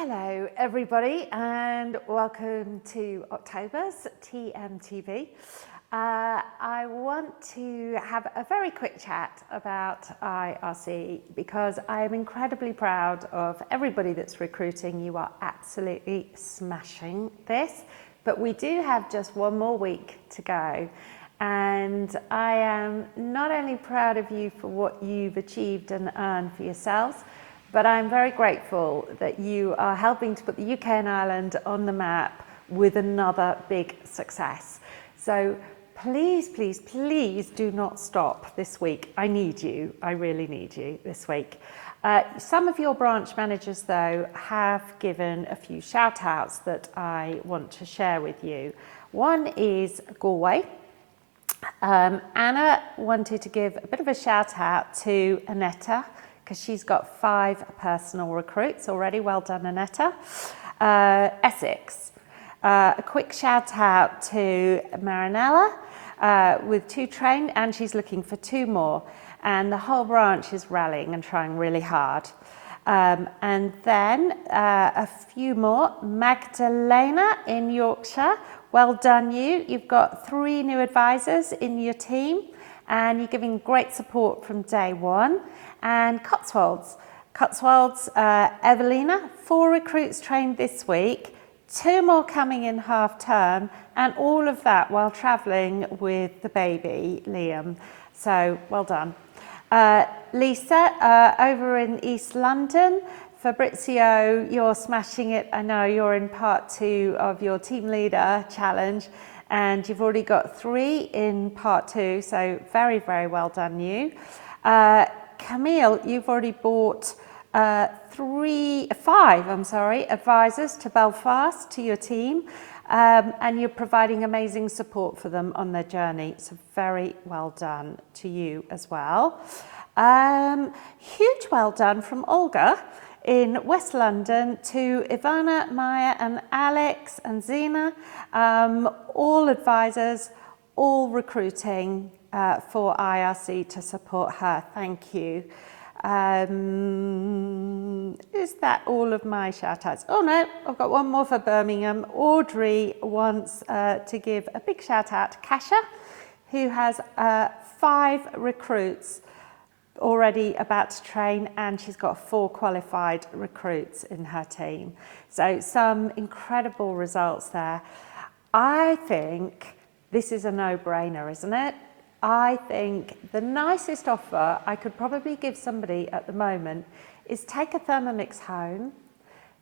Hello everybody and welcome to October's TMTV. I want to have a very quick chat about IRC because I am incredibly proud of everybody that's recruiting. You are absolutely smashing this, but we do have just one more week to go. And I am not only proud of you for what you've achieved and earned for yourselves, but I'm very grateful that you are helping to put the UK and Ireland on the map with another big success. So please, please, please do not stop this week. I need you. I really need you this week. Some of your branch managers, though, have given a few shout outs that I want to share with you. One is Galway. Anna wanted to give a bit of a shout out to Annetta, because she's got 5 personal recruits already. Well done, Annetta. Essex. A quick shout out to Marinella with 2 trained, and she's looking for 2 more. And the whole branch is rallying and trying really hard. And then a few more. Magdalena in Yorkshire. Well done you. You've got 3 new advisors in your team and you're giving great support from day one. And Cotswolds, Evelina, 4 recruits trained this week, 2 more coming in half term, and all of that while travelling with the baby, Liam. So well done. Lisa, over in East London, Fabrizio, you're smashing it. I know you're in part 2 of your team leader challenge, and you've already got 3 in part 2, so very, very well done you. Camille, you've already bought 5 advisors to Belfast, to your team, and you're providing amazing support for them on their journey. So very well done to you as well. Huge well done from Olga in West London to Ivana, Maya and Alex and Zena, all advisors, all recruiting for IRC to support her. Thank you. Is that all of my shout outs? Oh no, I've got one more for Birmingham. Audrey wants to give a big shout out to Kasha, who has 5 recruits already about to train, and she's got 4 qualified recruits in her team. So some incredible results there. I think this is a no-brainer, isn't it? I think the nicest offer I could probably give somebody at the moment is take a Thermomix home,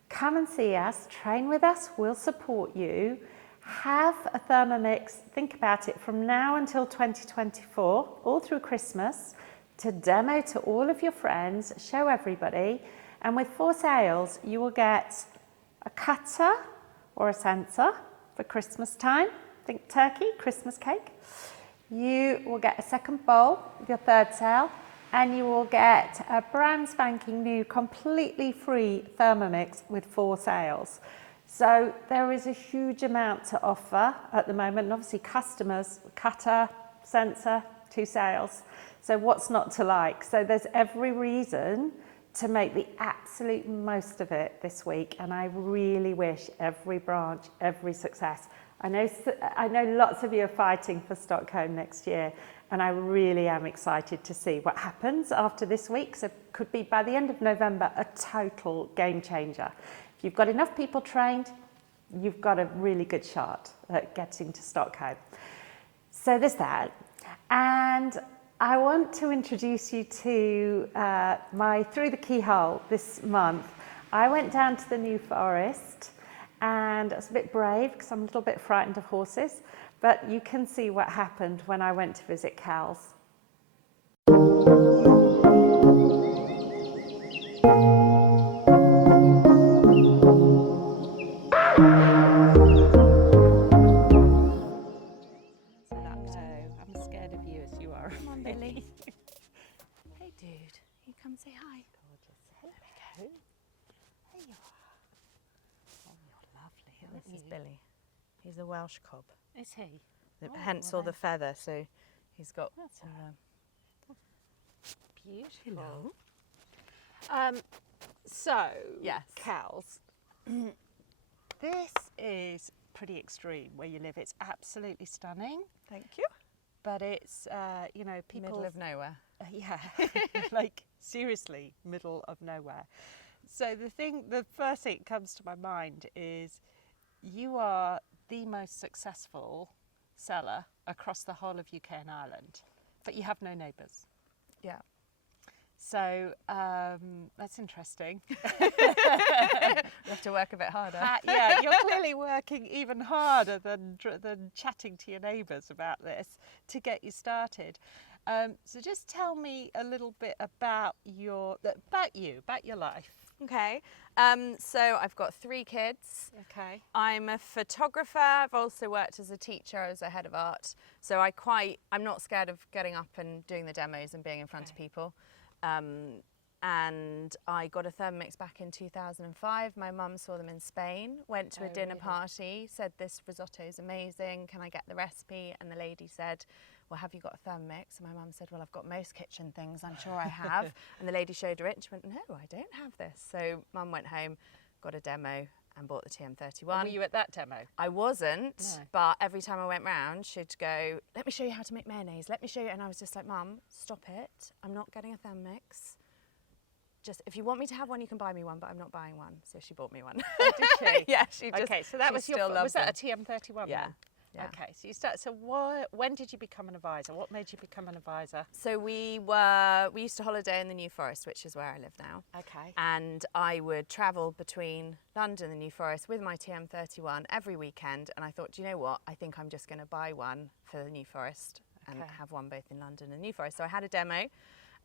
come and see us, train with us, we'll support you, have a Thermomix, think about it, from now until 2024, all through Christmas, to demo to all of your friends, show everybody, and with 4 sales you will get a cutter or a sensor for Christmas time, think turkey, Christmas cake. You will get a second bowl with your 3rd sale, and you will get a brand spanking new, completely free Thermomix with 4 sales. So there is a huge amount to offer at the moment, and obviously customers, cutter, sensor, 2 sales. So what's not to like? So there's every reason to make the absolute most of it this week, and I really wish every branch, every success. I know lots of you are fighting for Stockholm next year, and I really am excited to see what happens after this week. So it could be by the end of November a total game changer. If you've got enough people trained, you've got a really good shot at getting to Stockholm. So there's that. And I want to introduce you to my Through the Keyhole this month. I went down to the New Forest, and I was a bit brave because I'm a little bit frightened of horses, but you can see what happened when I went to visit Kels. I'm scared of you as you are. Come on, Billy. Hey, dude. You come say hi. Gorgeous. There we go. There you are. Oh, you're lovely, aren't This is you? Billy. He's a Welsh cob. Is he? Hence well all the then. feather, so he's got That's some... Beautiful. Hello. So, Yes. Kels, This is pretty extreme where you live. It's absolutely stunning, Thank you. but it's, you know, people... Middle of nowhere. Yeah, like seriously, middle of nowhere. So the first thing that comes to my mind is you are the most successful seller across the whole of UK and Ireland, but you have no neighbours. Yeah. So that's interesting. You have to work a bit harder. Yeah, you're clearly working even harder than chatting to your neighbours about this to get you started. So just tell me a little bit about your life. Okay. So I've got 3 kids. Okay. I'm a photographer. I've also worked as a teacher, as a head of art. So I'm not scared of getting up and doing the demos and being in front of people. And I got a Thermomix back in 2005. My mum saw them in Spain, went to a dinner party, said this risotto is amazing, can I get the recipe? And the lady said, well, have you got a Thermomix? And my mum said, well, I've got most kitchen things, I'm sure I have. And the lady showed her it and she went, no, I don't have this. So mum went home, got a demo and bought the TM31. Were you at that demo? I wasn't, No. but every time I went round, she'd go, let me show you how to make mayonnaise, let me show you. And I was just like, Mum, stop it. I'm not getting a Thermomix. Just, if you want me to have one, you can buy me one, but I'm not buying one. So she bought me one. Oh, did she? Yeah, she just, okay, so that was your, was that a TM31 Yeah. then? Yeah. Okay, so when did you become an advisor? What made you become an advisor? So we used to holiday in the New Forest, which is where I live now. Okay. And I would travel between London and the New Forest with my TM31 every weekend. And I thought, do you know what? I think I'm just going to buy one for the New Forest and have one both in London and New Forest. So I had a demo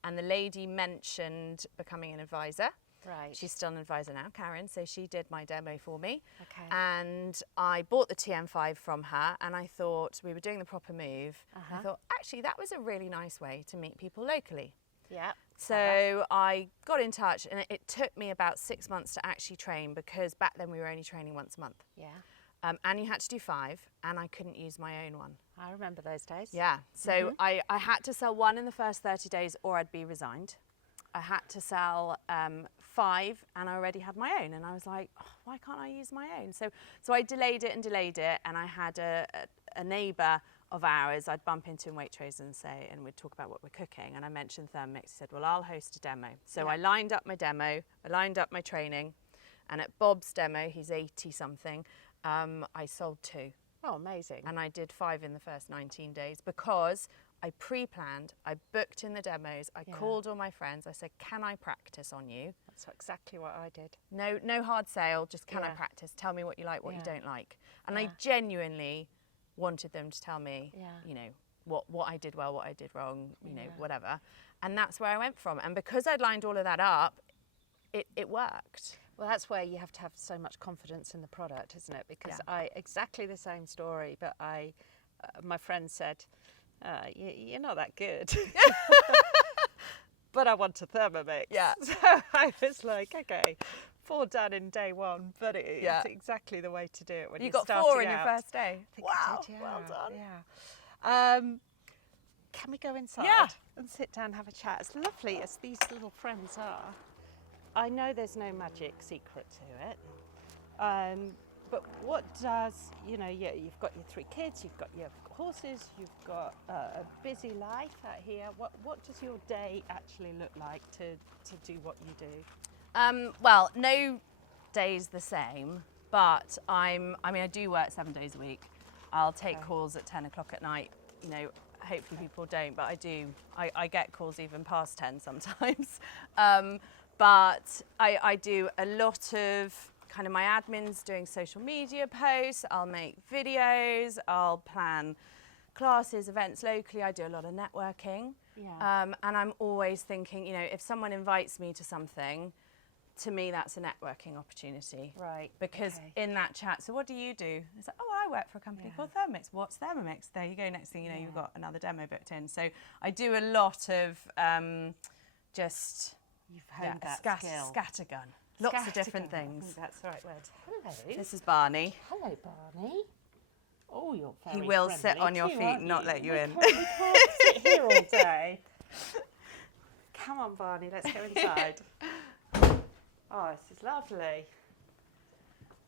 and the lady mentioned becoming an advisor. Right. She's still an advisor now, Karen, so she did my demo for me. Okay. And I bought the TM5 from her and I thought we were doing the proper move. I thought, actually, that was a really nice way to meet people locally. Yeah. So I got in touch and it took me about 6 months to actually train because back then we were only training once a month. Yeah. And you had to do 5 and I couldn't use my own one. I remember those days. Yeah, so I had to sell 1 in the first 30 days or I'd be resigned. I had to sell 5 and I already had my own and I was like, oh, why can't I use my own? So I delayed it and I had a neighbour of ours I'd bump into in Waitrose and we'd talk about what we're cooking and I mentioned Thermomix. He said, well, I'll host a demo. So I lined up my demo, I lined up my training and at Bob's demo, he's 80 something, I sold 2. Oh, amazing. And I did 5 in the first 19 days because I pre-planned, I booked in the demos, I called all my friends, I said, can I practice on you? That's exactly what I did. No hard sale, just can I practice? Tell me what you like, what you don't like. And I genuinely wanted them to tell me, you know, what I did well, what I did wrong, you know, whatever. And that's where I went from. And because I'd lined all of that up, it worked. Well, that's where you have to have so much confidence in the product, isn't it? Because exactly the same story, but my friend said, you're not that good. But I want a Thermomix. Yeah. So I was like, okay, 4 done in day 1, but it's exactly the way to do it when you you're got starting 4 in out. your first day. I think Wow, I did, well done. Yeah. Can we go inside Yeah. and sit down and have a chat? As lovely as these little friends are, I know there's no magic secret to it. But what does, you know, you've got your 3 kids, you've got your horses, you've got a busy life out here. What does your day actually look like to do what you do? Well, no day's the same, but I do work 7 days a week. I'll take calls at 10 o'clock at night. You know, hopefully people don't, but I do. I get calls even past 10 sometimes. But I do a lot of kind of my admin's doing social media posts, I'll make videos, I'll plan classes, events locally, I do a lot of networking. Yeah. And I'm always thinking, you know, if someone invites me to something, to me that's a networking opportunity. Right. Because in that chat, so what do you do? It's like, oh, I work for a company called Thermomix. What's Thermomix? There you go, next thing you know, you've got another demo booked in. So I do a lot of just You've honed that skill. scattergun. Lots of different Scattergun, I things. think that's the right word. Hello. This is Barney. Hello, Barney. Oh, you're very He will friendly sit on your too, feet aren't and not you? let you We in. can't sit here all day. Come on, Barney, let's go inside. Oh, this is lovely.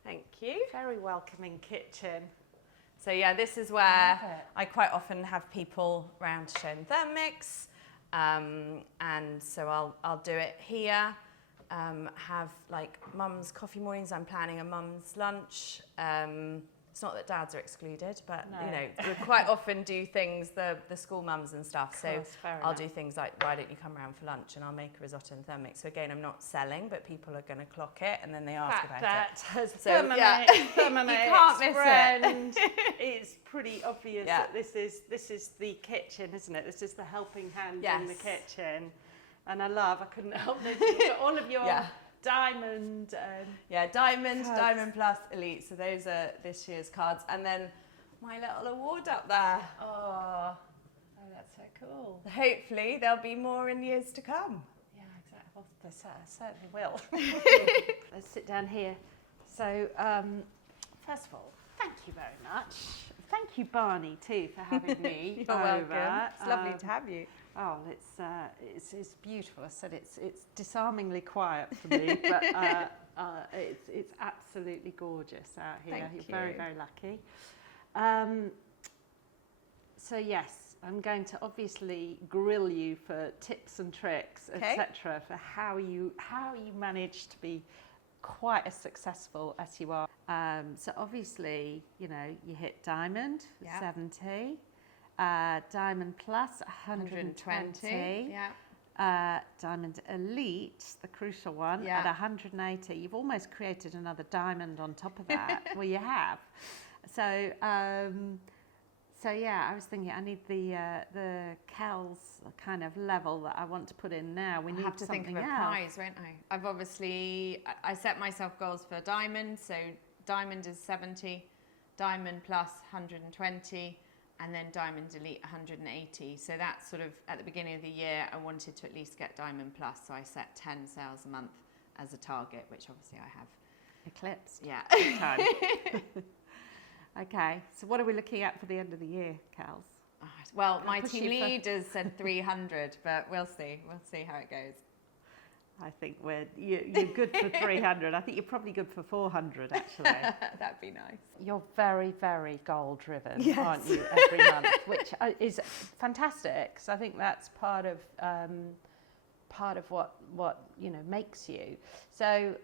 Thank you. Very welcoming kitchen. So yeah, this is where I quite often have people round to show them Thermomix, and so I'll do it here. Have like mum's coffee mornings. I'm planning a mum's lunch. It's not that dads are excluded, but you know, we quite often do things, the school mums and stuff. So I'll do things like, why don't you come round for lunch and I'll make a risotto and Thermomix. So again, I'm not selling, but people are going to clock it and then they ask about it. So yeah, you can't miss it. It's pretty obvious that this is the kitchen, isn't it? This is the helping hand in the kitchen. And I couldn't help noticing all of your Diamond. Diamond Plus Elite. So those are this year's cards. And then my little award up there. Oh, that's so cool. Hopefully there'll be more in years to come. Yeah, exactly. Well, there certainly will. Let's sit down here. So, first of all, thank you very much. Thank you, Barney, too, for having me. You're welcome. It's lovely to have you. Oh, it's beautiful. I said it's disarmingly quiet for me, but it's absolutely gorgeous out here. Thank you. Very, very lucky. So yes, I'm going to obviously grill you for tips and tricks, etc., for how you manage to be quite as successful as you are. So obviously, you hit Diamond 70. Diamond Plus 120. Diamond Elite, the crucial one, at 180. You've almost created another diamond on top of that. Well, you have. So yeah, I was thinking I need the Kels kind of level that I want to put in now. We need have to think of a prize, won't I? I set myself goals for Diamond. So Diamond is 70, Diamond Plus 120. And then Diamond Elite 180. So that's sort of at the beginning of the year, I wanted to at least get Diamond Plus. So I set 10 sales a month as a target, which obviously I have eclipsed. Yeah. Time. Okay. So what are we looking at for the end of the year, Kels? Well, my team leaders said 300, but we'll see. We'll see how it goes. I think you're good for 300. I think you're probably good for 400, actually. That'd be nice. You're very, very goal-driven, aren't you, every month, which is fantastic. So I think that's part of what makes you. So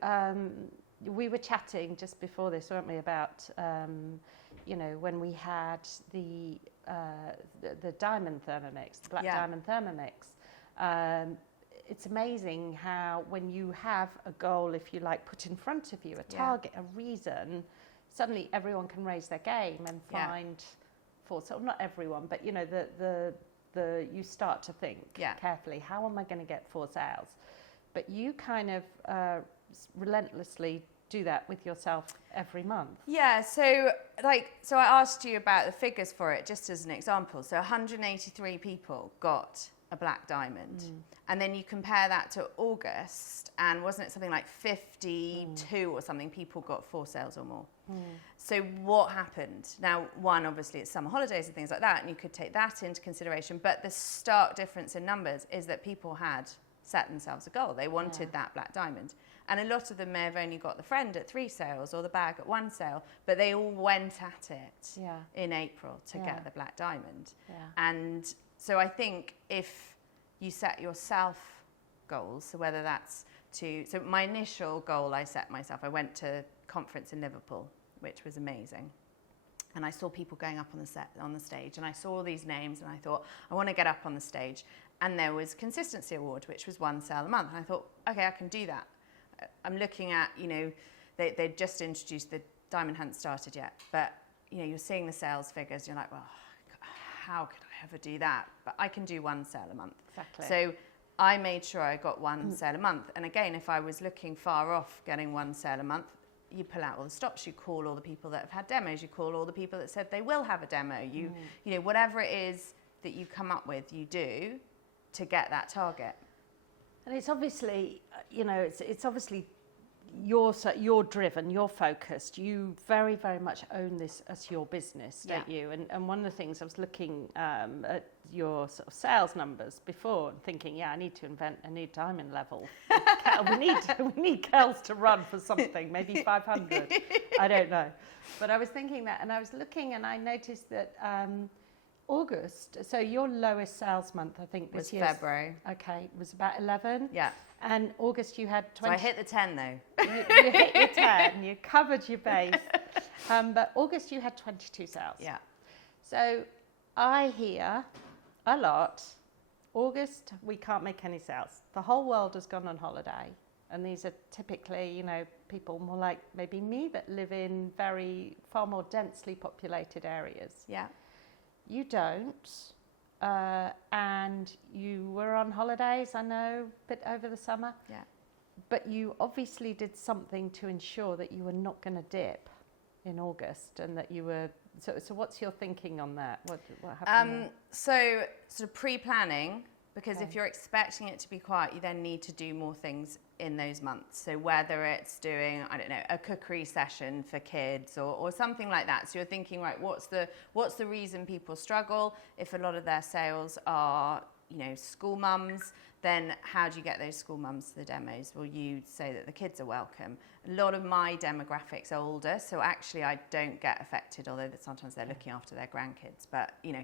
we were chatting just before this, weren't we, about when we had the diamond Thermomix, the black diamond Thermomix. It's amazing how when you have a goal, if you like, put in front of you, a target, a reason, suddenly everyone can raise their game and find so not everyone, but you start to think carefully, how am I going to get 4 sales? But you kind of relentlessly do that with yourself every month. Yeah, so I asked you about the figures for it, just as an example. So 183 people got a black diamond. And then you compare that to August, and wasn't it something like 52 or something people got 4 sales or more? So what happened? Now, one, obviously it's summer holidays and things like that, and you could take that into consideration, but the stark difference in numbers is that people had set themselves a goal. They wanted that black diamond. And a lot of them may have only got the friend at 3 sales or the bag at 1 sale, but they all went at it in April to get the black diamond. And so I think if you set yourself goals, so whether that's so my initial goal I set myself, I went to a conference in Liverpool, which was amazing. And I saw people going up on the stage, and I saw all these names, and I thought, I want to get up on the stage. And there was Consistency Award, which was 1 sale a month. And I thought, okay, I can do that. I'm looking at, they'd just introduced, the diamond hadn't started yet, but, you're seeing the sales figures, you're like, well, how could I ever do that? But I can do 1 sale a month. Exactly. So I made sure I got 1 sale a month. And again, if I was looking far off getting 1 sale a month, you pull out all the stops, you call all the people that have had demos, you call all the people that said they will have a demo, whatever it is that you come up with, you do to get that target. And it's obviously, it's obviously you're driven, you're focused. You very, very much own this as your business, don't you? And one of the things I was looking at your sort of sales numbers before and thinking, I need to invent a new diamond level. we need Kels to run for something, maybe 500. I don't know. But I was thinking that, and I was looking, and I noticed that August, so your lowest sales month, I think, was this year. February. Okay, was about 11. Yeah. And August you had 20. So I hit the 10 though. You hit your 10, you covered your base. But August you had 22 sales. Yeah. So I hear a lot, August we can't make any sales. The whole world has gone on holiday. And these are typically, you know, people more like maybe me that live in far more densely populated areas. Yeah. You don't. And you were on holidays, I know, a bit over the summer. Yeah. But you obviously did something to ensure that you were not going to dip in August, and that you were. So what's your thinking on that? What happened there? So sort of pre-planning, because Okay. if you're expecting it to be quiet, you then need to do more things in those months. So whether it's doing, I don't know, a cookery session for kids or something like that. So you're thinking, right, what's the reason people struggle? If a lot of their sales are, you know, school mums, then how do you get those school mums to the demos? Well, you say that the kids are welcome. A lot of my demographics are older, so actually I don't get affected, although sometimes they're looking after their grandkids. But, you know,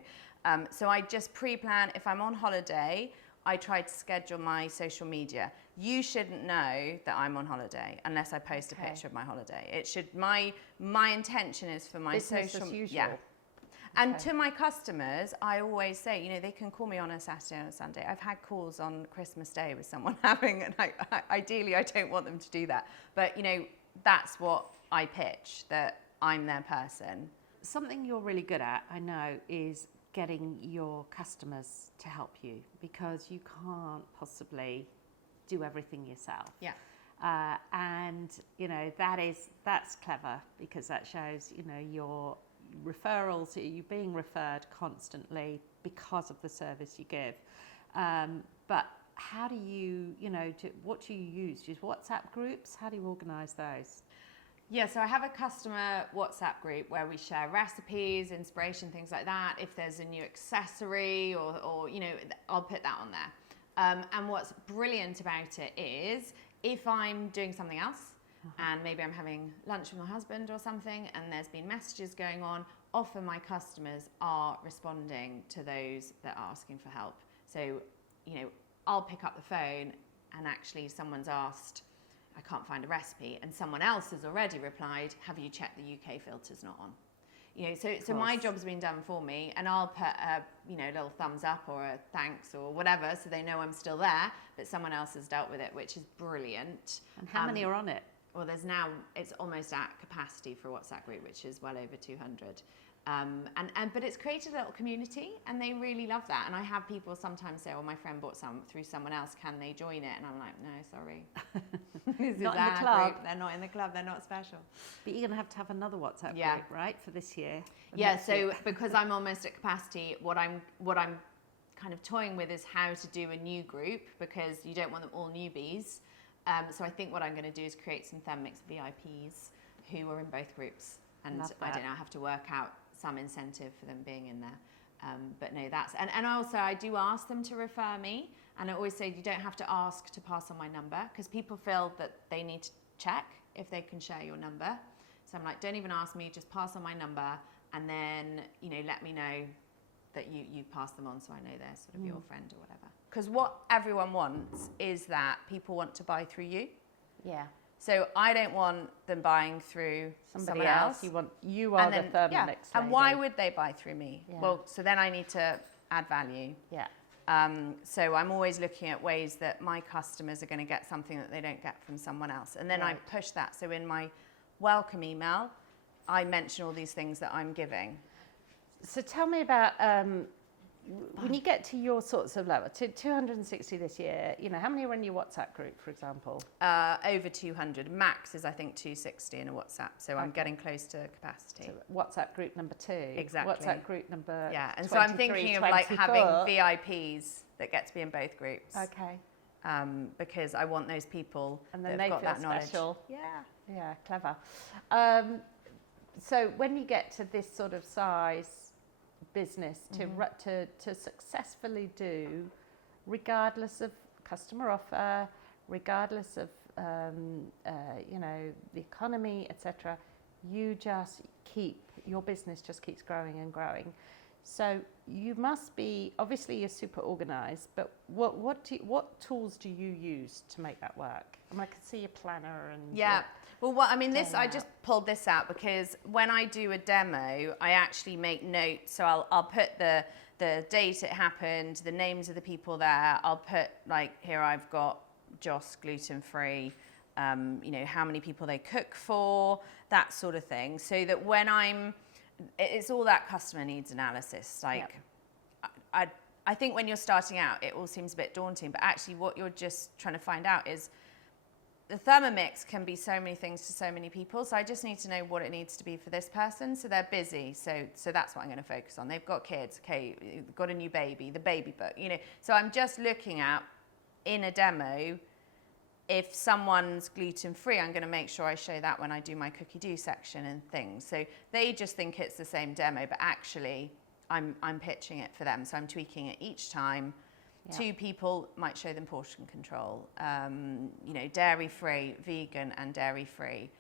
so I just pre-plan. If I'm on holiday, I try to schedule my social media. You shouldn't know that I'm on holiday unless I post a picture of my holiday. It should, my intention is for my Business social as usual. Yeah. And Okay. to my customers, I always say, you know, they can call me on a Saturday or a Sunday. I've had calls on Christmas Day with someone having, and ideally I don't want them to do that. But, you know, that's what I pitch, that I'm their person. Something you're really good at, I know, is getting your customers to help you, because you can't possibly do everything yourself. Yeah. And, you know, that's clever, because that shows, you know, your referrals, you being referred constantly because of the service you give. But how do you, you know, what do you use? Do you use WhatsApp groups? How do you organise those? Yeah, so I have a customer WhatsApp group where we share recipes, inspiration, things like that. If there's a new accessory or you know, I'll put that on there. And what's brilliant about it is if I'm doing something else, and maybe I'm having lunch with my husband or something, and there's been messages going on, often my customers are responding to those that are asking for help. So, you know, I'll pick up the phone and actually someone's asked, I can't find a recipe, and someone else has already replied, have you checked the UK filter's not on? You know, so my job's been done for me, and I'll put a, you know, little thumbs up or a thanks or whatever, so they know I'm still there, but someone else has dealt with it, which is brilliant. And how many are on it? Well, there's now, it's almost at capacity for a WhatsApp group, which is well over 200. But it's created a little community, and they really love that. And I have people sometimes say, "Oh, my friend bought some through someone else. Can they join it?" And I'm like, "No, sorry. This Not is in the our club. group. They're not in the club. They're not special." But you're going to have another WhatsApp Yeah. group, right, for this year? And Yeah. next So year. because I'm almost at capacity, what I'm kind of toying with is how to do a new group, because you don't want them all newbies. So I think what I'm going to do is create some Thermix VIPs who are in both groups, and Love I that. don't know, I have to work out some incentive for them being in there. But no, that's, and also I do ask them to refer me, and I always say you don't have to ask to pass on my number, because people feel that they need to check if they can share your number. So I'm like, don't even ask me, just pass on my number, and then, you know, let me know that you pass them on, so I know they're sort of your friend or whatever. Because what everyone wants is that people want to buy through you. Yeah. So I don't want them buying through Somebody someone else. You are the Thermomix lady. And why would they buy through me? Yeah. Well, so then I need to add value. Yeah. So I'm always looking at ways that my customers are going to get something that they don't get from someone else. And then I Right. push that. So in my welcome email, I mention all these things that I'm giving. So tell me about when you get to your sorts of level, to 260 this year, you know, how many are in your WhatsApp group, for example? Over 200. Max is, I think, 260 in a WhatsApp. So I'm getting close to capacity. So WhatsApp group number 2. Exactly. WhatsApp group number Yeah, and so I'm thinking of like having 24. VIPs that get to be in both groups. Okay. Because I want those people And that then have they got feel that knowledge. special. Yeah. Yeah, clever. So when you get to this sort of size business to successfully do, regardless of customer offer, regardless of you know, the economy, etc., your business just keeps growing and growing. So you must be, obviously you're super organized, but what tools do you use to make that work? I mean, I can see your planner and Well, I just pulled this out because when I do a demo, I actually make notes. So I'll put the date it happened, the names of the people there. I'll put like, here I've got Joss gluten-free, how many people they cook for, that sort of thing. So that when it's all that customer needs analysis. Like, I think when you're starting out, it all seems a bit daunting, but actually what you're just trying to find out is the Thermomix can be so many things to so many people. So I just need to know what it needs to be for this person. So they're busy. So that's what I'm going to focus on. They've got kids. Okay, got a new baby, the baby book, So I'm just looking at, in a demo, if someone's gluten-free, I'm going to make sure I show that when I do my cookie dough section and things. So they just think it's the same demo, but actually I'm pitching it for them. So I'm tweaking it each time. Yeah. 2 people might show them portion control, dairy-free, vegan and dairy-free,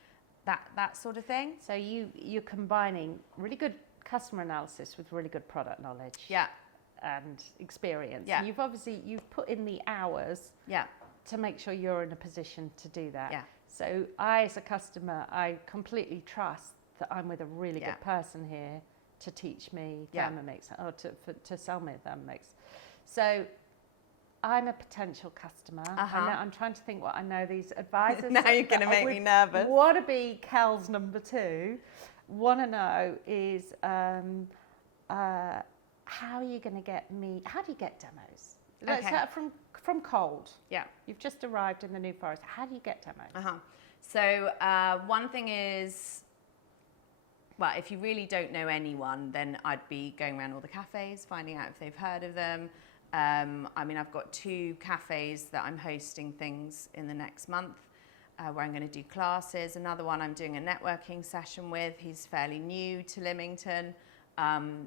that sort of thing. So you're combining really good customer analysis with really good product knowledge. Yeah. And experience. Yeah. You've put in the hours. Yeah. To make sure you're in a position to do that. Yeah. So I, as a customer, I completely trust that I'm with a really good person here to teach me Thermomix or to sell me Thermomix. So I'm a potential customer. I'm trying to think what I know these advisors. Now you're going to make me nervous. Want to be Kels number 2. Want to know is how are you going to get me? How do you get demos? Let's start from cold. Yeah. You've just arrived in the New Forest. How do you get demos? So one thing is, well, if you really don't know anyone, then I'd be going around all the cafes, finding out if they've heard of them. I've got 2 cafes that I'm hosting things in the next month where I'm going to do classes. Another one I'm doing a networking session with. He's fairly new to Lymington.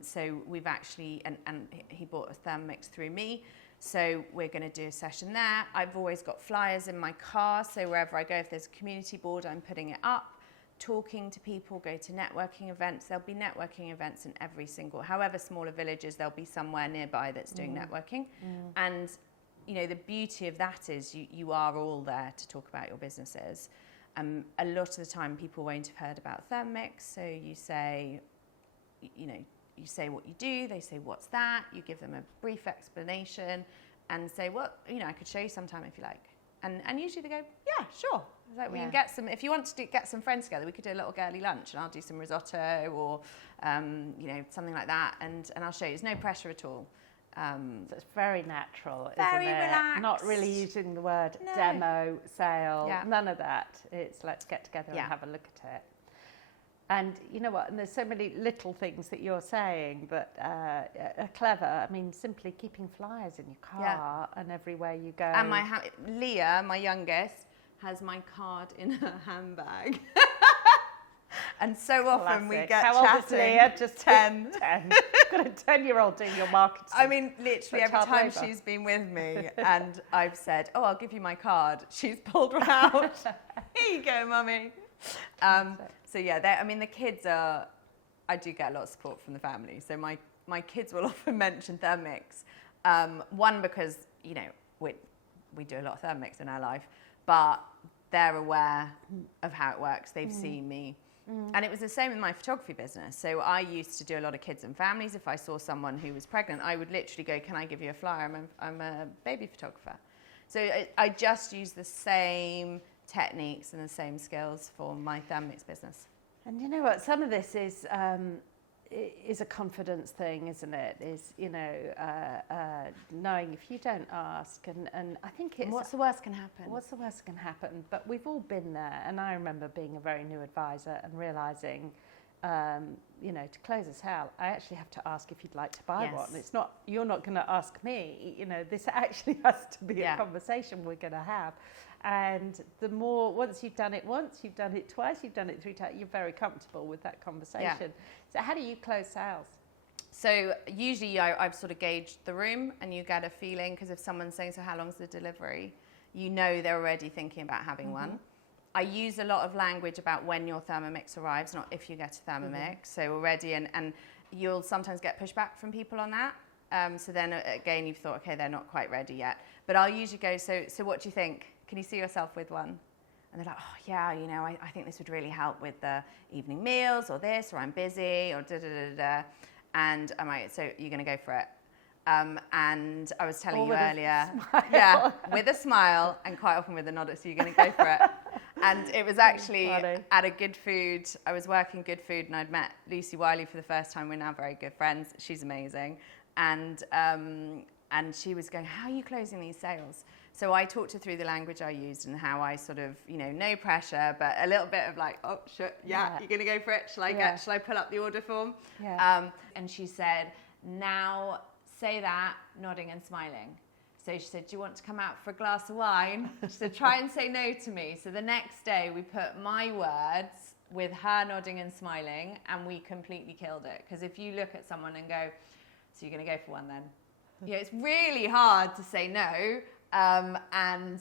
So we've actually, and he bought a Thermomix through me. So we're going to do a session there. I've always got flyers in my car. So wherever I go, if there's a community board, I'm putting it up, talking to people, go to networking events. There'll be networking events in every single, however smaller villages, there'll be somewhere nearby that's doing networking. And, the beauty of that is you are all there to talk about your businesses. A lot of the time people won't have heard about Thermomix. So you say, you say what you do, they say, what's that? You give them a brief explanation and say, well, I could show you sometime if you like. And usually they go, yeah, sure. It's like, we can get some, if you want to get some friends together, we could do a little girly lunch and I'll do some risotto or, something like that. And I'll show you. There's no pressure at all. So it's very natural, very isn't it? Relaxed. Not really using the word demo, sale, none of that. It's let's get together and have a look at it. And you know what? And there's so many little things that you're saying that are clever. I mean, simply keeping flyers in your car and everywhere you go. And Leah, my youngest, has my card in her handbag. And so often we get How chatting. Old is Leah? Just 10. 10. Got a 10-year-old doing your marketing. I mean, literally every time she's been with me and I've said, oh, I'll give you my card, she's pulled one out. Here you go, mummy. So yeah, the kids I do get a lot of support from the family. So my kids will often mention Thermomix. One, because, we do a lot of Thermomix in our life, but they're aware of how it works. They've seen me. And it was the same in my photography business. So I used to do a lot of kids and families. If I saw someone who was pregnant, I would literally go, can I give you a flyer? I'm a baby photographer. So I just use the same techniques and the same skills for my Thermomix business. And you know what? Some of this is a confidence thing, isn't it? Is, knowing if you don't ask. And I think it's... And what's the worst can happen? What's the worst can happen? But we've all been there. And I remember being a very new advisor and realising, to close a sale, I actually have to ask if you'd like to buy one. It's not, you're not going to ask me. This actually has to be a conversation we're going to have. And the more, once you've done it once, you've done it twice, you've done it 3 times, you're very comfortable with that conversation. Yeah. So how do you close sales? So usually I've sort of gauged the room and you get a feeling, because if someone's saying, so how long's the delivery? They're already thinking about having one. I use a lot of language about when your Thermomix arrives, not if you get a Thermomix. So already, and you'll sometimes get pushback from people on that. So then again, you've thought, okay, they're not quite ready yet. But I'll usually go, so what do you think? Can you see yourself with one? And they're like, oh yeah, you know, I think this would really help with the evening meals or this, or I'm busy, or da-da-da-da. And I'm like, so you're going to go for it? And I was telling you earlier, yeah, with a smile and quite often with a nod, so you're going to go for it. And it was actually at a Good Food. I was working Good Food, and I'd met Lucy Wiley for the first time. We're now very good friends. She's amazing. And she was going, how are you closing these sales? So I talked her through the language I used and how I sort of, you know, no pressure, but a little bit of like, oh, shit, yeah, you're going to go for it. Shall I pull up the order form? Yeah. And she said, now say that, nodding and smiling. So she said, do you want to come out for a glass of wine? She said, try and say no to me. So the next day we put my words with her nodding and smiling, and we completely killed it. Because if you look at someone and go, so you're going to go for one then? You know, it's really hard to say no. And,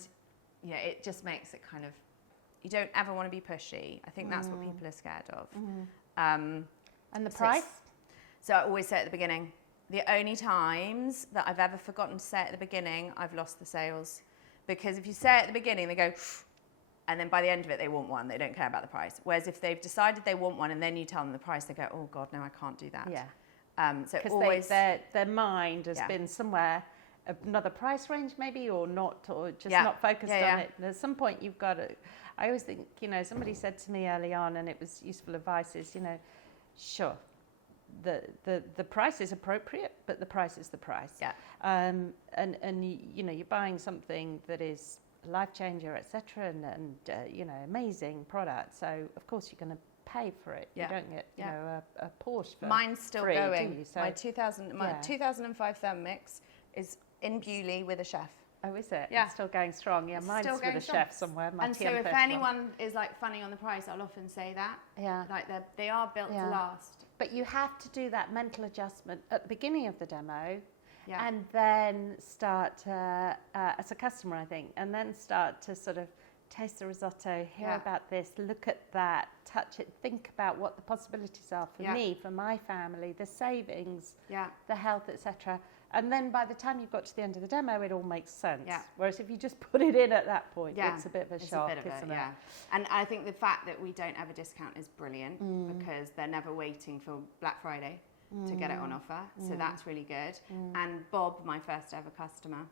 you know, it just makes it kind of, you don't ever want to be pushy. I think that's what people are scared of. And the price? So I always say at the beginning, the only times that I've ever forgotten to say at the beginning, I've lost the sales. Because if you say it at the beginning, they go, and then by the end of it, they want one. They don't care about the price. Whereas if they've decided they want one and then you tell them the price, they go, oh God, no, I can't do that. Yeah. So always their mind has been somewhere, another price range maybe, or not, or just not focused on it. And at some point you've got to, I always think, you know, somebody said to me early on, and it was useful advice, is, you know, sure, the price is appropriate, but the price is the price. Yeah. And you know, you're buying something that is a life changer, etc., and you know, amazing product. So of course you're going to pay for it. You don't get, you know, a Porsche for mine's still free, going. do you? So, my 2005 Thermomix is in Bewley with a chef. Oh, is it? Yeah. It's still going strong. Yeah, mine's with a chef somewhere. And so if anyone is like funny on the price, I'll often say that. Yeah. Like they are built to last. But you have to do that mental adjustment at the beginning of the demo, and then start as a customer, I think, and then start to sort of taste the risotto, hear about this, look at that, touch it, think about what the possibilities are for me, for my family, the savings, the health, etc. And then by the time you've got to the end of the demo, it all makes sense. Yeah. Whereas if you just put it in at that point, it's a bit of a shock, isn't it? And I think the fact that we don't ever discount is brilliant, because they're never waiting for Black Friday to get it on offer. So that's really good. And Bob, my first ever customer,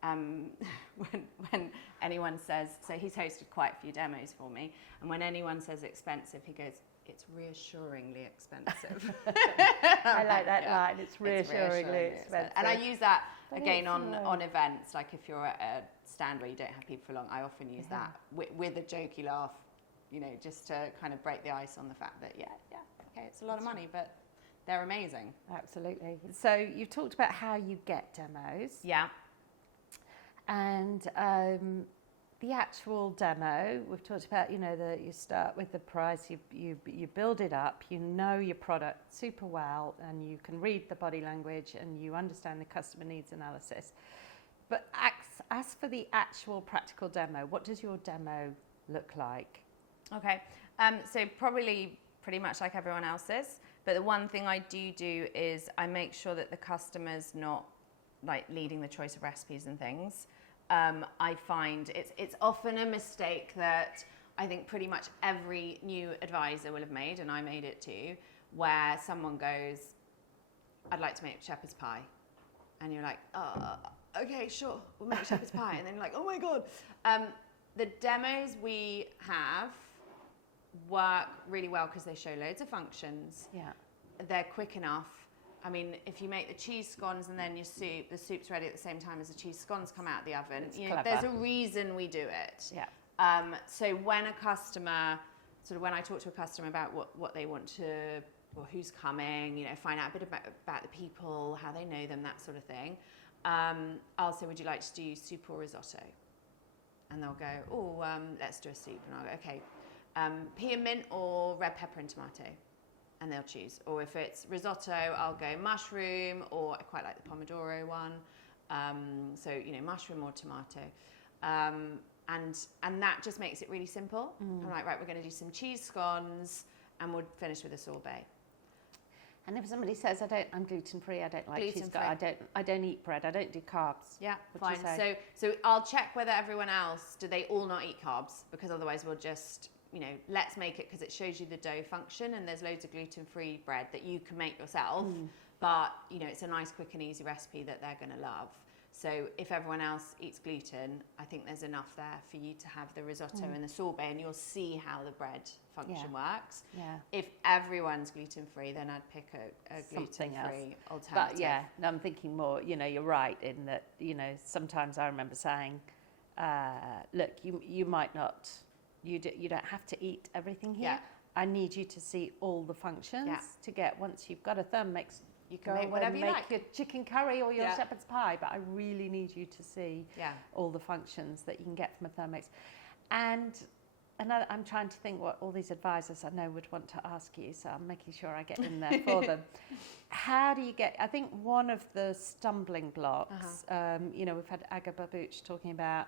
when anyone says, so he's hosted quite a few demos for me, and when anyone says expensive, he goes, it's reassuringly expensive. I like that line. It's reassuringly expensive. And I use that again on events. Like if you're at a stand where you don't have people for long, I often use that with a jokey laugh, you know, just to kind of break the ice on the fact that, okay, it's a lot of money, but they're amazing. Absolutely. So you've talked about how you get demos. Yeah. And the actual demo, we've talked about, you know, you start with the price, you build it up, you know your product super well, and you can read the body language, and you understand the customer needs analysis. But as for the actual practical demo, what does your demo look like? Okay, so probably pretty much like everyone else's, but the one thing I do is I make sure that the customer's not like leading the choice of recipes and things. I find it's often a mistake that I think pretty much every new advisor will have made, and I made it too, where someone goes, I'd like to make shepherd's pie. And you're like, okay, sure, we'll make shepherd's pie. And then you're like, oh my God. The demos we have work really well because they show loads of functions. Yeah. They're quick enough. I mean, if you make the cheese scones and then your soup, the soup's ready at the same time as the cheese scones come out of the oven. You know, there's a reason we do it. Yeah. So when a customer, sort of when I talk to a customer about what they want to, or who's coming, you know, find out a bit about the people, how they know them, that sort of thing, I'll say, would you like to do soup or risotto? And they'll go, let's do a soup. And I'll go, okay, pea and mint or red pepper and tomato? And they'll choose. Or if it's risotto, I'll go mushroom, or I quite like the pomodoro one. So, you know, mushroom or tomato. and that just makes it really simple. I'm like, right, we're going to do some cheese scones and we'll finish with a sorbet. And if somebody says, I'm gluten-free, I don't like cheese, Gluten-free. I don't eat bread, I don't do carbs. Yeah, What'd fine. you say? So I'll check whether everyone else, do they all not eat carbs? Because otherwise we'll just, let's make it, because it shows you the dough function, and there's loads of gluten-free bread that you can make yourself. But, it's a nice, quick and easy recipe that they're going to love. So if everyone else eats gluten, I think there's enough there for you to have the risotto and the sorbet, and you'll see how the bread function works. Yeah. If everyone's gluten-free, then I'd pick a gluten-free alternative. But yeah, I'm thinking more, you're right in that, sometimes I remember saying, look, you might not, you don't have to eat everything here. Yeah. I need you to see all the functions to get, once you've got a Thermomix, you can make whatever you like. your chicken curry or your shepherd's pie, but I really need you to see all the functions that you can get from a Thermomix. And I'm trying to think what all these advisors I know would want to ask you, so I'm making sure I get in there for them. How do you get, I think one of the stumbling blocks, we've had Aga Babuch talking about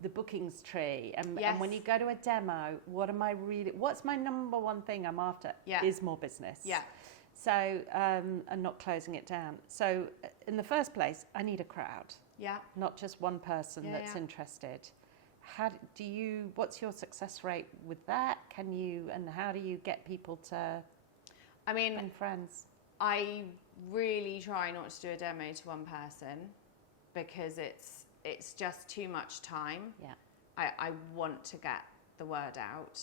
the bookings tree, and when you go to a demo, what's my number one thing I'm after is more business. Yeah. So, and not closing it down. So, in the first place, I need a crowd. Yeah. Not just one person that's interested. What's your success rate with that? And how do you get people to and friends? I really try not to do a demo to one person, because it's just too much time. Yeah. I want to get the word out.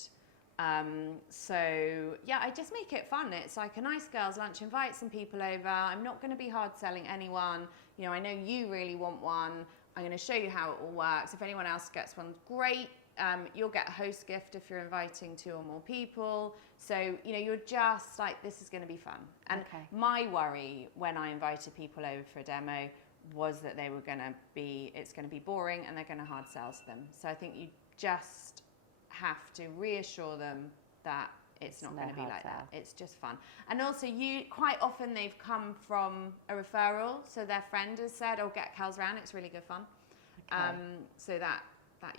I just make it fun. It's like a nice girls' lunch, invite some people over. I'm not going to be hard selling anyone. I know you really want one. I'm going to show you how it all works. If anyone else gets one, great. You'll get a host gift if you're inviting 2 or more people. So, you're just like, this is going to be fun. And my worry when I invited people over for a demo was that it's going to be boring and they're going to hard sell to them. So I think you just have to reassure them that it's not going to be like that. It's just fun. And also, quite often they've come from a referral, so their friend has said, get Kels round, it's really good fun. So that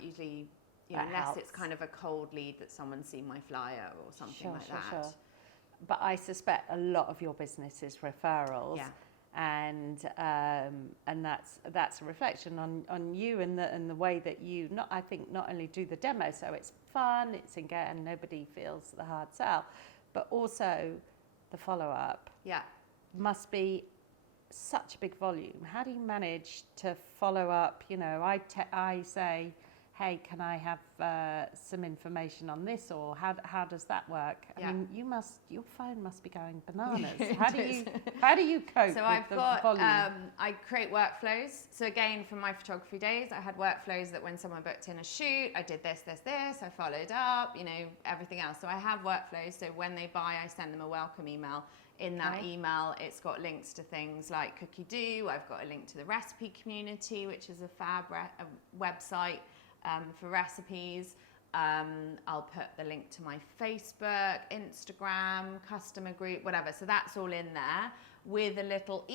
usually, unless helps. it's kind of a cold lead that someone's seen my flyer or something like that. Sure. But I suspect a lot of your business is referrals. Yeah. And that's a reflection on you and the way that you not only do the demo, so it's fun, it's engaged, and nobody feels the hard sell, but also the follow-up must be such a big volume. How do you manage to follow up? I say, hey, can I have some information on this, or how does that work? I mean, your phone must be going bananas. How do you cope with the volume? I create workflows. So again, from my photography days, I had workflows that when someone booked in a shoot, I did this, I followed up, everything else. So I have workflows. So when they buy, I send them a welcome email. In that email, it's got links to things like Cookie Do. I've got a link to the recipe community, which is a fab website for recipes. I'll put the link to my Facebook, Instagram, customer group, whatever. So that's all in there with a little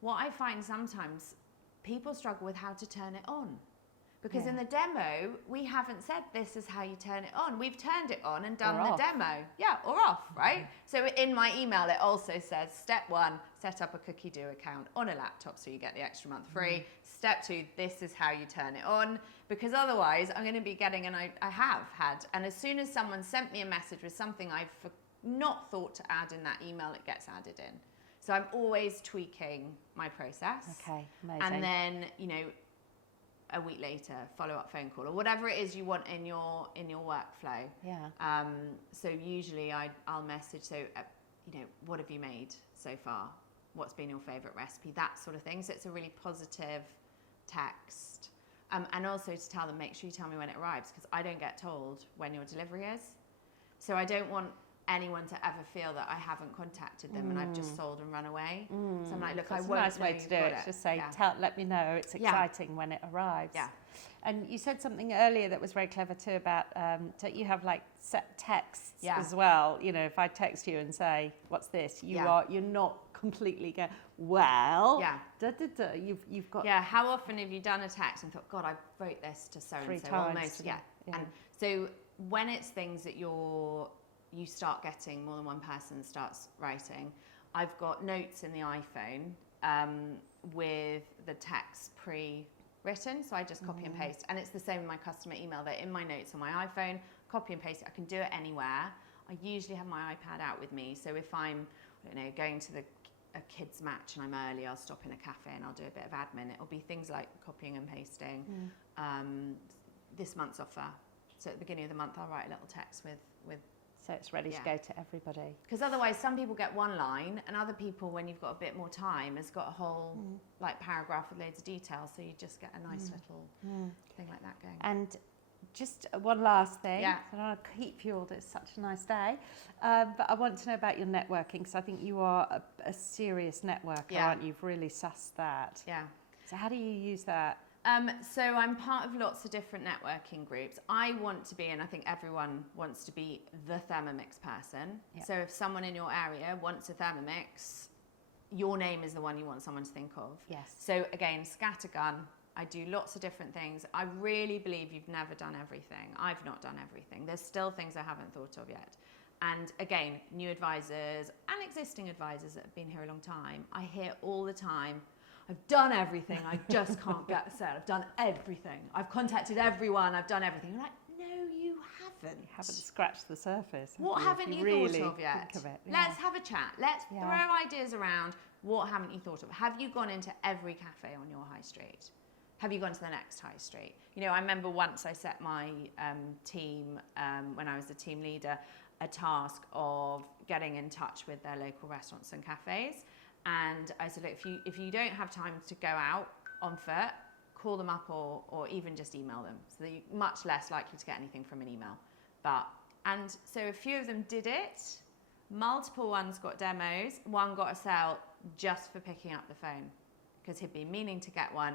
what I find sometimes people struggle with how to turn it on. Because in the demo, we haven't said this is how you turn it on. We've turned it on and done the demo. Yeah, or off, right? So in my email, it also says, step 1, set up a Cookie Do account on a laptop so you get the extra month free. Step 2, this is how you turn it on. Because otherwise, I'm going to be getting, and I have had, and as soon as someone sent me a message with something I've not thought to add in that email, it gets added in. So I'm always tweaking my process. Okay, amazing. And then, a week later, follow-up phone call, or whatever it is you want in your workflow. Yeah. So usually I'll message, what have you made so far? What's been your favourite recipe? That sort of thing. So it's a really positive text. And also to tell them, make sure you tell me when it arrives, because I don't get told when your delivery is. So I don't want anyone to ever feel that I haven't contacted them and I've just sold and run away. So I'm like, look, I won't. That's a nice way to do it. Just say, let me know. It's exciting when it arrives. Yeah. And you said something earlier that was very clever too about you have like set texts as well. If I text you and say, "What's this?" You're not completely go, well, Yeah. you've got Yeah, how often have you done a text and thought, God, I wrote this to so 3 and so times almost, today. Yeah. And so when it's things that you start getting, more than one person starts writing, I've got notes in the iPhone with the text pre-written, so I just copy and paste. And it's the same with my customer email. They're in my notes on my iPhone, copy and paste it. I can do it anywhere. I usually have my iPad out with me, so if I'm, I don't know, going to a kids match and I'm early, I'll stop in a cafe and I'll do a bit of admin. It'll be things like copying and pasting. This month's offer. So at the beginning of the month, I'll write a little text with so it's ready to go to everybody. because otherwise some people get one line and other people, when you've got a bit more time, has got a whole like paragraph with loads of detail, so you just get a nice little thing like that going. And just one last thing. Yeah. I don't want to keep you all. It's such a nice day. But I want to know about your networking, because I think you are a serious networker, aren't you? You've really sussed that. Yeah. So how do you use that? So I'm part of lots of different networking groups. I want to be, and I think everyone wants to be, the Thermomix person. Yep. So if someone in your area wants a Thermomix, your name is the one you want someone to think of. Yes. So again, scattergun. I do lots of different things. I really believe you've never done everything. I've not done everything. There's still things I haven't thought of yet. And again, new advisors and existing advisors that have been here a long time, I hear all the time, I've done everything, I just can't get a sale. I've done everything. I've contacted everyone, I've done everything. You're like, no, you haven't. You haven't scratched the surface. What haven't you really thought of yet? think of it, Let's have a chat. Let's Yeah. throw ideas around. What haven't you thought of? Have you gone into every cafe on your high street? Have you gone to the next high street? You know, I remember once I set my team, when I was the team leader, a task of getting in touch with their local restaurants and cafes. And I said, look, if you don't have time to go out on foot, call them up or even just email them. So that you're much less likely to get anything from an email. And so a few of them did it. Multiple ones got demos. One got a sale just for picking up the phone, because he'd been meaning to get one.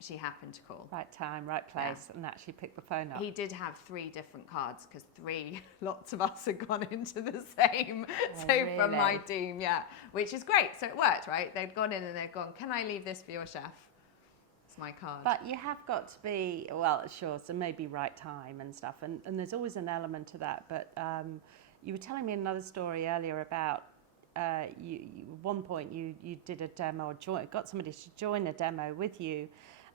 She happened to call. Right time, right place, and actually pick the phone up. He did have 3 different cards, because lots of us had gone into the same. Oh, so from my really? team, yeah, which is great. So it worked, right? They'd gone in and they'd gone, can I leave this for your chef? It's my card. But you have got to be, well, sure, so maybe right time and stuff. And there's always an element to that. But you were telling me another story earlier about you at one point you did a demo, or got somebody to join a demo with you.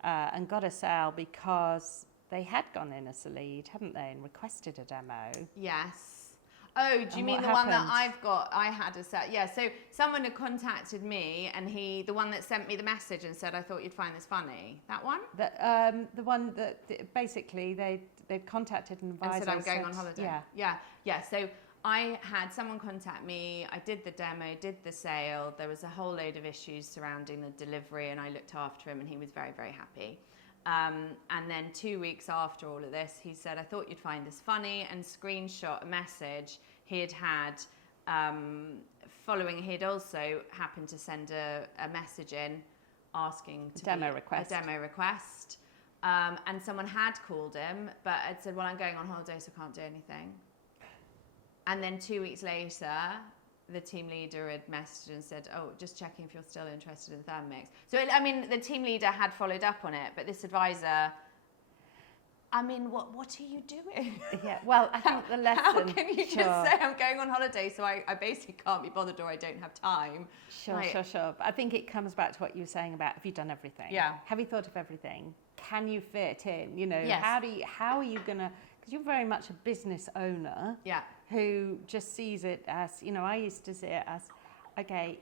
And got a sale because they had gone in as a lead, hadn't they, and requested a demo. Yes. Oh, do you mean the one that I've got? I had a set. Yeah. So someone had contacted me, and the one that sent me the message and said, "I thought you'd find this funny." That one. The one that basically they'd contacted an advisor and said, "I'm going on holiday." Yeah. So I had someone contact me. I did the demo, did the sale. There was a whole load of issues surrounding the delivery, and I looked after him, and he was very, very happy. And then 2 weeks after all of this, he said, I thought you'd find this funny, and screenshot a message he had following. He had also happened to send a message in asking to a demo request. And someone had called him, but had said, well, I'm going on holiday, so I can't do anything. And then 2 weeks later, the team leader had messaged and said, oh, just checking if you're still interested in Thermomix. So, I mean, the team leader had followed up on it, but this advisor, I mean, what are you doing? Yeah, well, I think the lesson... How can you just say, I'm going on holiday, so I basically can't be bothered, or I don't have time? Sure. But I think it comes back to what you were saying about, have you done everything? Yeah. Have you thought of everything? Can you fit in? You know, Yes. how are you going to... Because you're very much a business owner. Yeah. Who just sees it as, you know, I used to see it as, okay,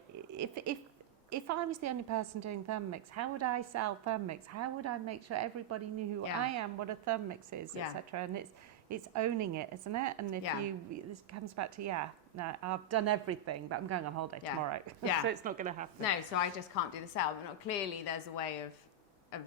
if I was the only person doing Thermomix, how would I sell Thermomix? How would I make sure everybody knew who I am, what a Thermomix is, etc. And it's owning it, isn't it? And if this comes back to, no, I've done everything, but I'm going on holiday tomorrow. Yeah. So it's not going to happen. No, so I just can't do the sale. But clearly there's a way of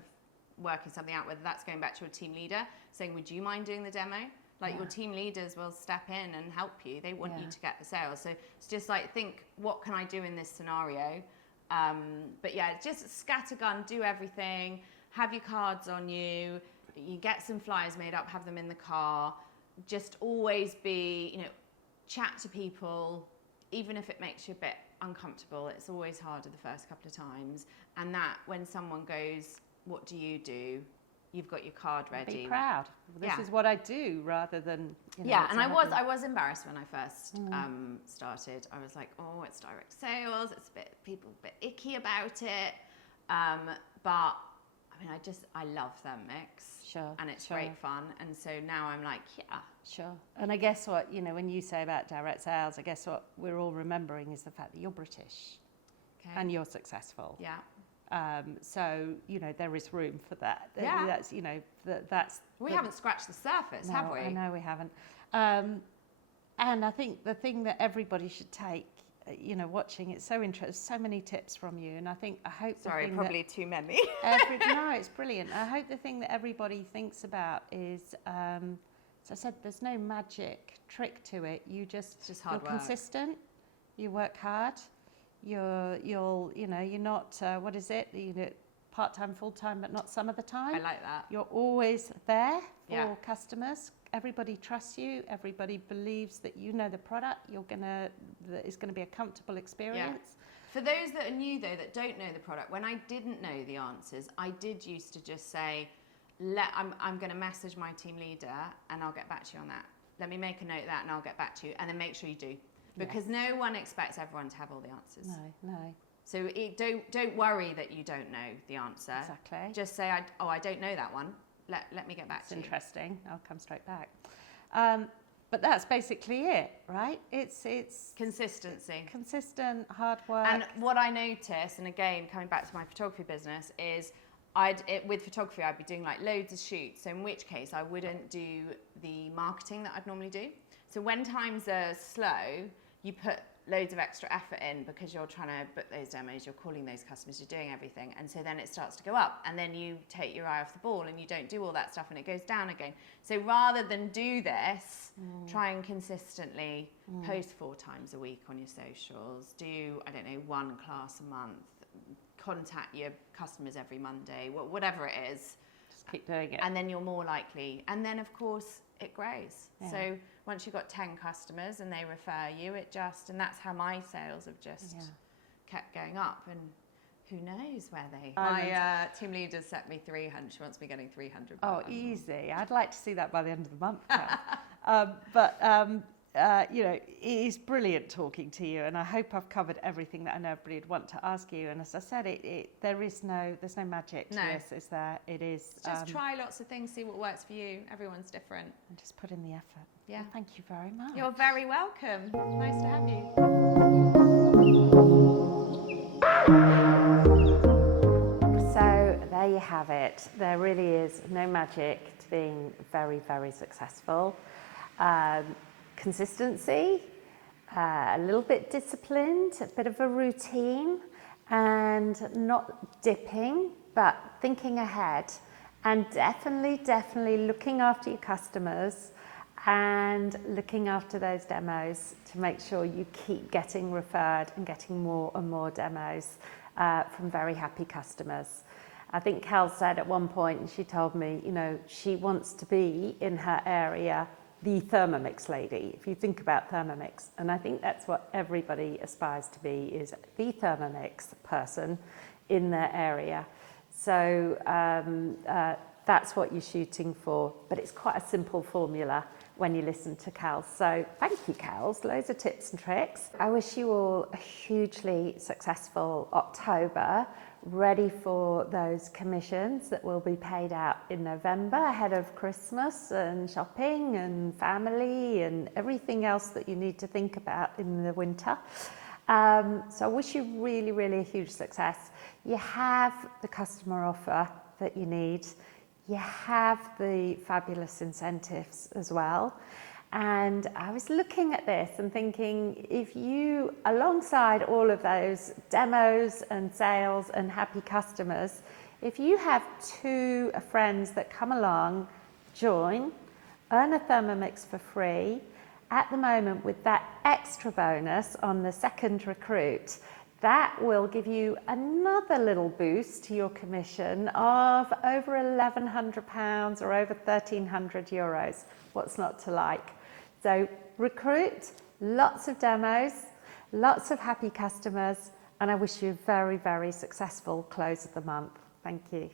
working something out, whether that's going back to your team leader, saying, would you mind doing the demo? Like your team leaders will step in and help you. They want you to get the sale. So it's just like, think, what can I do in this scenario? But yeah, just scattergun, do everything. Have your cards on you. You get some flyers made up, have them in the car. Just always be, chat to people. even if it makes you a bit uncomfortable, it's always harder the first couple of times. And that when someone goes, what do? You've got your card ready. Be proud. This is what I do, rather than, you know, yeah. And I was embarrassed when I first started. I was like, oh, it's direct sales. It's people a bit icky about it. But I mean, I love Thermomix. Sure. And it's great fun. And so now I'm like, yeah. Sure. And I guess what, you know, when you say about direct sales, I guess what we're all remembering is the fact that you're British and you're successful. Yeah. So, you know, there is room for that. Yeah. That's, you know, that's... We haven't scratched the surface, no, have we? I know we haven't. And I think the thing that everybody should take, you know, watching, it's so interesting, so many tips from you. And I hope... Sorry, probably too many. No, it's brilliant. I hope the thing that everybody thinks about is, as I said, there's no magic trick to it. It's just hard work. You're consistent, you work hard, you're not, what is it? You know, part-time, full-time, but not some of the time. I like that. You're always there for customers. Everybody trusts you. Everybody believes that you know the product. That it's going to be a comfortable experience. Yeah. For those that are new, though, that don't know the product, when I didn't know the answers, I did used to just say, I'm going to message my team leader and I'll get back to you on that. Let me make a note of that and I'll get back to you. And then make sure you do. Because no one expects everyone to have all the answers. No. So don't worry that you don't know the answer. Exactly. Just say, I don't know that one. Let me get back to you. It's interesting. I'll come straight back. But that's basically it, right? It's consistency. Consistent, hard work. And what I notice, and again, coming back to my photography business, is with photography, I'd be doing like loads of shoots. So in which case, I wouldn't do the marketing that I'd normally do. So when times are slow, you put loads of extra effort in because you're trying to book those demos, you're calling those customers, you're doing everything. And so then it starts to go up and then you take your eye off the ball and you don't do all that stuff and it goes down again. So rather than do this, try and consistently post 4 times a week on your socials, do, 1 class a month, contact your customers every Monday, whatever it is. Just keep doing it. And then you're more likely. And then of course it grows. Yeah. So once you've got 10 customers and they refer you, and that's how my sales have just kept going up. And who knows where my team leader set me 300. She wants me getting 300. Oh, easy. I'd like to see that by the end of the month. You know, it is brilliant talking to you, and I hope I've covered everything that I know everybody would want to ask you. And as I said, there's no magic to this, is there? It is just try lots of things, see what works for you. Everyone's different, and just put in the effort. Yeah. Well, thank you very much. You're very welcome. Nice to have you. So there you have it. There really is no magic to being very, very successful. Consistency, a little bit disciplined, a bit of a routine, and not dipping, but thinking ahead, and definitely looking after your customers and looking after those demos to make sure you keep getting referred and getting more and more demos from very happy customers. I think Kels said at one point, and she told me, you know, she wants to be in her area the Thermomix lady, if you think about Thermomix. And I think that's what everybody aspires to be, is the Thermomix person in their area. So that's what you're shooting for. But it's quite a simple formula when you listen to Kels. So thank you, Kels. Loads of tips and tricks. I wish you all a hugely successful October, ready for those commissions that will be paid out in November ahead of Christmas and shopping and family and everything else that you need to think about in the winter. So I wish you really a huge success. You have the customer offer that you need. You have the fabulous incentives as well. And I was looking at this and thinking, if you, alongside all of those demos and sales and happy customers, if you have 2 friends that come along, join, earn a Thermomix for free, at the moment with that extra bonus on the second recruit, that will give you another little boost to your commission of over £1,100 or over €1,300. What's not to like? So recruit, lots of demos, Lots of happy customers, and I wish you a very, very successful close of the month. Thank you.